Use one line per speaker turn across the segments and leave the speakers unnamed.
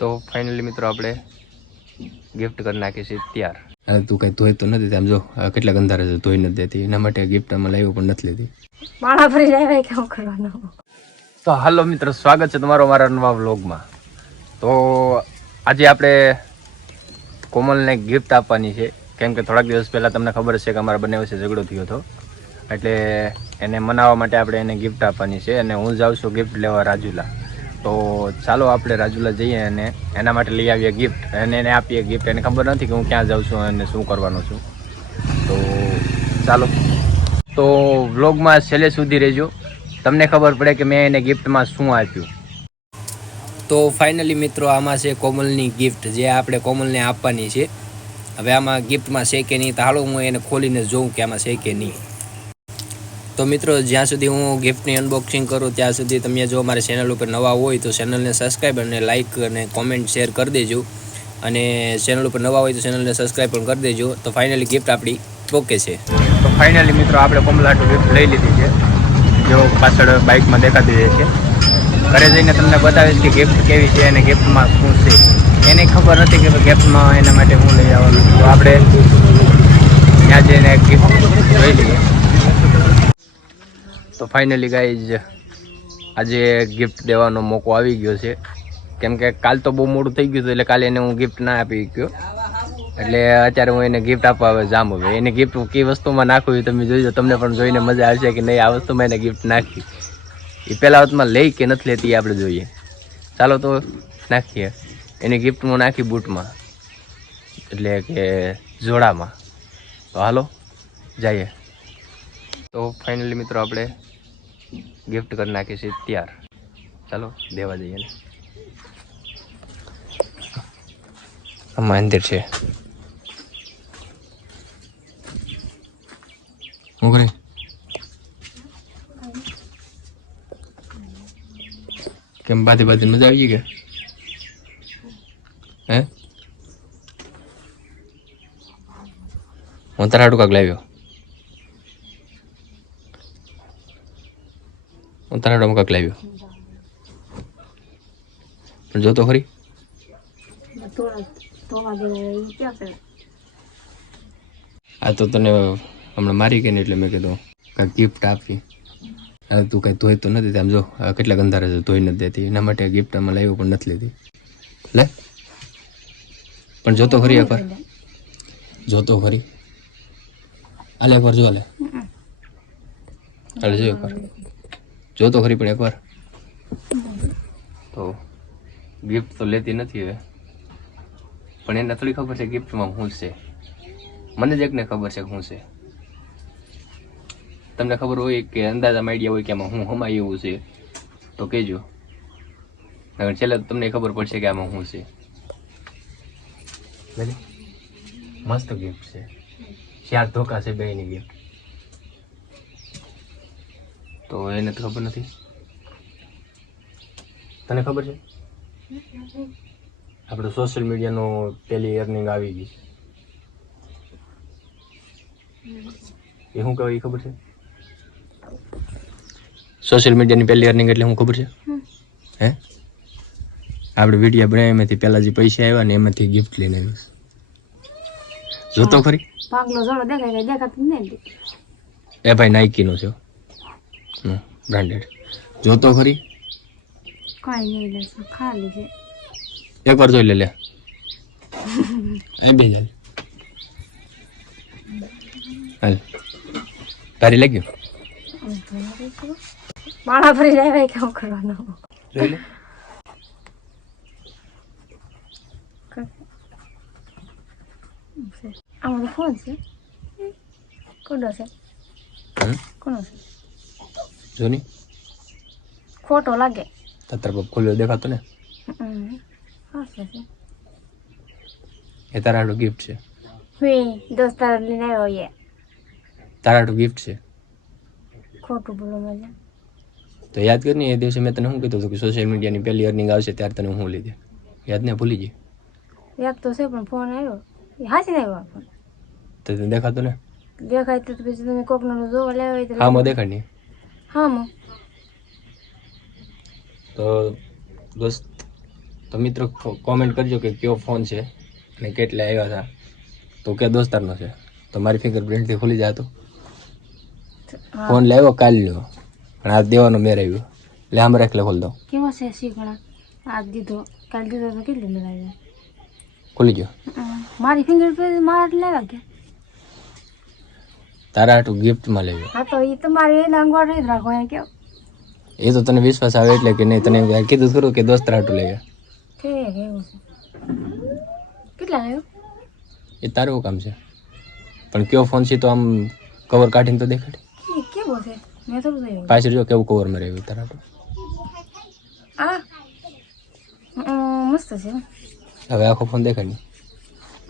તો ફાઇનલી મિત્રો આપણે ગિફ્ટ કરી નાખીએ છીએ ત્યાર. હા તું કઈ ધોઈ તો નથી આમ જો કેટલા ગંધારે છે ધોઈ નથી દેતી. એના માટે ગિફ્ટ અમે લાવ્યું પણ નથી લેતી.
માળા ફરી જાય કેમ કરવાનું?
તો હાલો મિત્રો સ્વાગત છે તમારો મારા નવા વ્લોગમાં. તો આજે આપણે કોમલને ગિફ્ટ આપવાની છે. કેમ કે થોડાક દિવસ પહેલાં તમને ખબર છે કે અમારા બંને વચ્ચે ઝઘડો થયો હતો. એટલે એને મનાવવા માટે આપણે એને ગિફ્ટ આપવાની છે. અને હું જાઉં છું ગિફ્ટ લેવા રાજુલા. તો ચાલો આપણે રાજુલા જઈએ અને એના માટે લઈ આવીએ ગિફ્ટ અને એને આપીએ ગિફ્ટ એને ખબર નથી કે હું ક્યાં જાઉં છું અને શું કરવાનો છું. તો ચાલો. તો વ્લોગમાં છેલ્લે સુધી રહેજો. તમને ખબર પડે કે મેં એને ગિફ્ટમાં શું આપ્યું. તો ફાઇનલી મિત્રો, આમાં છે કોમલની ગિફ્ટ જે આપણે કોમલને આપવાની છે. હવે આમાં ગિફ્ટમાં છે કે નહીં તો હાલો હું એને ખોલીને જોઉં કે આમાં છે કે નહીં. તો મિત્રો, જ્યાં સુધી હું ગિફ્ટની અનબોક્સિંગ કરું, ત્યાં સુધી તમે જો મારી ચેનલ ઉપર નવા હોય તો ચેનલને સબસ્ક્રાઈબ અને લાઇક અને કોમેન્ટ શેર કરી દેજો. અને ચેનલ ઉપર નવા હોય તો ચેનલને સબસ્ક્રાઈબ પણ કરી દેજો. તો ફાઇનલી ગિફ્ટ આપણી ઓકે છે. તો ફાઇનલી મિત્રો, આપણે કોમલાટુ ગિફ્ટ લઈ લીધી છે. જો પાછળ બાઇકમાં દેખાતી રહે છે. ઘરે જઈને તમને બતાવીશ કે ગિફ્ટ કેવી છે અને ગિફ્ટમાં શું છે. એને ખબર નથી કે ગિફ્ટમાં એના માટે હું લઈ આવવાનું તો આપણે ત્યાં જઈને ગિફ્ટ જોઈ લઈએ. તો ફાઇનલી ગાઈઝ આજે ગિફ્ટ દેવાનો મોકો આવી ગયો છે. કેમ કે કાલ તો બહુ મોડું થઈ ગયું હતું, એટલે કાલે એને હું ગિફ્ટ ના આપી ગયો એટલે અત્યારે હું એને ગિફ્ટ આપવા હવે જામ હવે. એને ગિફ્ટ કઈ વસ્તુમાં નાખું એ તમે જોઈજો તમને પણ જોઈને મજા આવશે કે નહીં, આ વસ્તુમાં એને ગિફ્ટ નાખી. એ પહેલા વખતમાં લઈ કે નથી લેતી આપણે જોઈએ. ચાલો તો નાખીએ. એની ગિફ્ટ હું નાખી બૂટમાં. એટલે કે જોડામાં તો હાલો, જઈએ. તો ફાઇનલી મિત્રો, આપણે ગિફ્ટ કરી નાખી છે ત્યાર. ચાલો, દેવા જઈએ ને. આમાં અંદર છે. શું કરે કેમ બાજુ બાધી મજા આવી ગઈ કે? હે? હું તારા ટુકાક કાંક લાવ્યો. હું તારા ડોમ કાંક લાવ્યો પણ જોતો ખરી. આ તો તને હમણાં મારી ગઈ ને એટલે મેં કીધું, કાંઈક ગિફ્ટ આપી. હવે તું કાંઈ ધોઈ તો નથી આમ જો કેટલા ગંધારે છે, ધોઈ નથી દેતી. એના માટે ગિફ્ટ અમે લાવ્યું પણ નથી લેતી લે. પણ જોતો ખરી એકવાર જોતો ખરી. હાલે એકવાર જો આલે. હાલે જો એકવાર જોતો ખરી પણ એકવાર. તો ગિફ્ટ તો લેતી નથી હવે. પણ એને થોડી ખબર છે ગિફ્ટમાં શું છે. મને જ એકને ખબર છે કે શું છે. તમને ખબર હોય કે અંદાજામાં આઈડિયા હોય કે આમાં હું હમાય એવું છે તો કહેજો. નકર છેલ્લે તમને ખબર પડશે કે આમાં શું છે? મસ્ત ગિફ્ટ છે. ચાર ધોકા છે બેની ગિફ્ટ તો એને તો ખબર નથી. તને ખબર છે? આપણે સોશિયલ મીડિયાનું પેલી અર્નિંગ આવી ગઈ. એ શું કહેવાય એ ખબર છે? સોશિયલ મીડિયાની પહેલી અર્નિંગ એટલે શું ખબર છે? હે? આપણે વીડિયો બનાવ્યા એમાંથી પહેલાં જે પૈસા આવ્યા ને એમાંથી ગિફ્ટ લઈને આવ્યું જોતો ખરી?
ભાગલો જોડો દેખાય દેખાતું નહીં.
એ ભાઈ નાઇકીનો છે બ્રાન્ડેડ જોતો ખરી?
કાઈ નહીં લેશે ખાલી છે
એકવાર જોઈ લે લે. એ બે જાય હાલ. તારી લાગ્યું?
માળા ફરી જાય કેમ કરવાનો?
જોઈ લે.
આમાં તો ફોન છે. કોનો છે?
હમ?
કોનો છે
જોની
ખોટો લાગે
તાર બાપ ખોલ્યો દેખાતો ને
હમ. હાચું છે
એ તારા હાટું ગિફ્ટ છે
હું દોસ્તાર લઈને આવ્યો એ
તારા હાટું ગિફ્ટ છે
ખોટું બોલો મજા
તો યાદ કર ને એ દિવસે મેં તને શું કીધું હતું કે સોશિયલ મીડિયાની પહેલી અર્નિંગ આવશે ત્યારે તને હું લીધે યાદ ને ભૂલી જઈ
એક તો છે પણ ફોન આવ્યો એ હાસી આવ્યો ફોન
તો તને દેખાતું ને
દેખાય તો પછી તમે કોકનો જોવા લેવા હોય તો
હા માં દેખાડ નહીં
હા મો.
તો દોસ્ત તો મિત્રો કોમેન્ટ કરજો કે કયો ફોન છે અને કેટલા આવ્યા હતા. તો કે દોસ્તારનો છે. તો મારી ફિંગરપ્રિન્ટથી ખુલી જાય તો. ફોન લાવ્યો કાલ લ્યો. પણ આ દેવાનો મેર આવ્યો. એટલે આમ રાખલે ખોલ દો.
કેવો છે શીખણા આજ દીધો કાલ દીધો તો કેટલી મિલાવી
ખુલી ગયો.
મારી ફિંગરપ્રિન્ટ મારા લેવા ગયા
તારા હાટું ગિફ્ટમાં છે
હા તો એ તમારે એ અંગવાડ જ રાખો એ કેવું
એ તો તને વિશ્વાસ આવે એટલે કે નહીં તને કીધું ખરું કે દોસ્ત હાટું લઈ ગયા
કેટલા
એ તારું કામ છે? પણ કયો ફોન છે તો આમ કવર કાઢીને તો દેખાડે.
કેવો છે? મેં
પાછળ જો કેવું કવરમાં રહ્યું તારા
આ? મસ્ત છે.
હવે આખો ફોન દેખાડી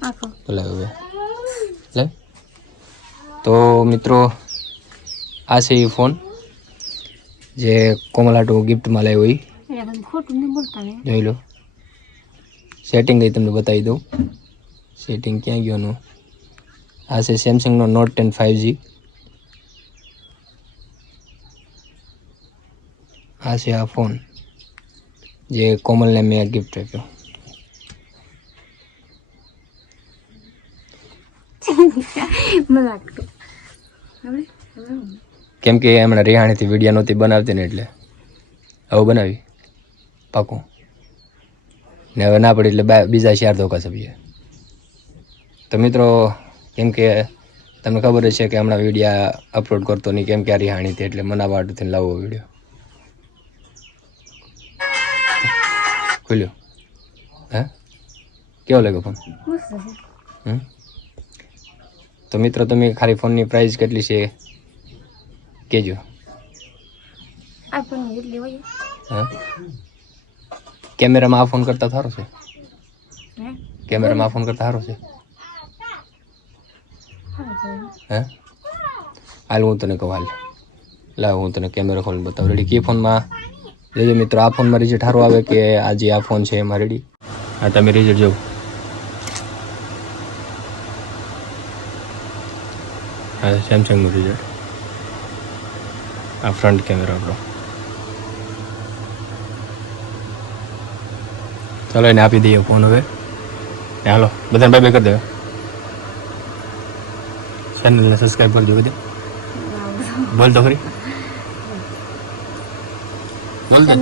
આખો.
તો લે હવે. લે તો મિત્રો આ છે એ ફોન જે કોમલ હાટું ગિફ્ટમાં લાવ્યો એ
ને
જોઈ લો. સેટિંગ એ તમને બતાવી દઉં. સેટિંગ ક્યાં ગયોનું? આ છે સેમસંગનો નોટ ટેન ફાઇવજી આ છે આ ફોન જે કોમલને મેં ગિફ્ટ આપ્યો.
મજાક.
કેમ કે હમણાં રિહાણીથી વીડિયો નહોતી બનાવતી ને એટલે. હવે બનાવી. પાકું. ને હવે ના પડી એટલે બીજા શેર ધોકા સભ્ય. તો મિત્રો કેમ કે તમને ખબર છે કે હમણાં વિડીયા અપલોડ કરતો નહીં કેમ કે આ રિહાણીથી એટલે મનાવા હાટુથી લાવવો વીડિયો. ખુલ્યો. હે? કેવો લાગ્યો ફોન હમ? તો મિત્રો તમે ખાલી ફોનની પ્રાઇસ કેટલી છે? કહેજો
આ હોય?
હા? કેમેરામાં આ ફોન કરતા સારો છે. કેમેરામાં આ ફોન કરતા સારો છે. હે હાલ હું તને કહું હાલ. લાવ હું તને કેમેરા ખોલીને બતાવું. રેડી કે ફોનમાં? જોજો મિત્રો આ ફોનમાં રિઝલ્ટ સારું આવે કે આજે આ ફોન છે એમાં રેડી હા તમે રિઝલ્ટ જોવો. હા સેમસંગનું રિઝલ્ટ આ ફ્રન્ટ કેમેરા આપણો ચાલો એને આપી દઈએ ફોન હવે. હાલો બધાને બાય બાય કરી દેવા ચેનલને સબસ્ક્રાઈબ કરજો બધે. બોલ તો ખરી બોલ તો.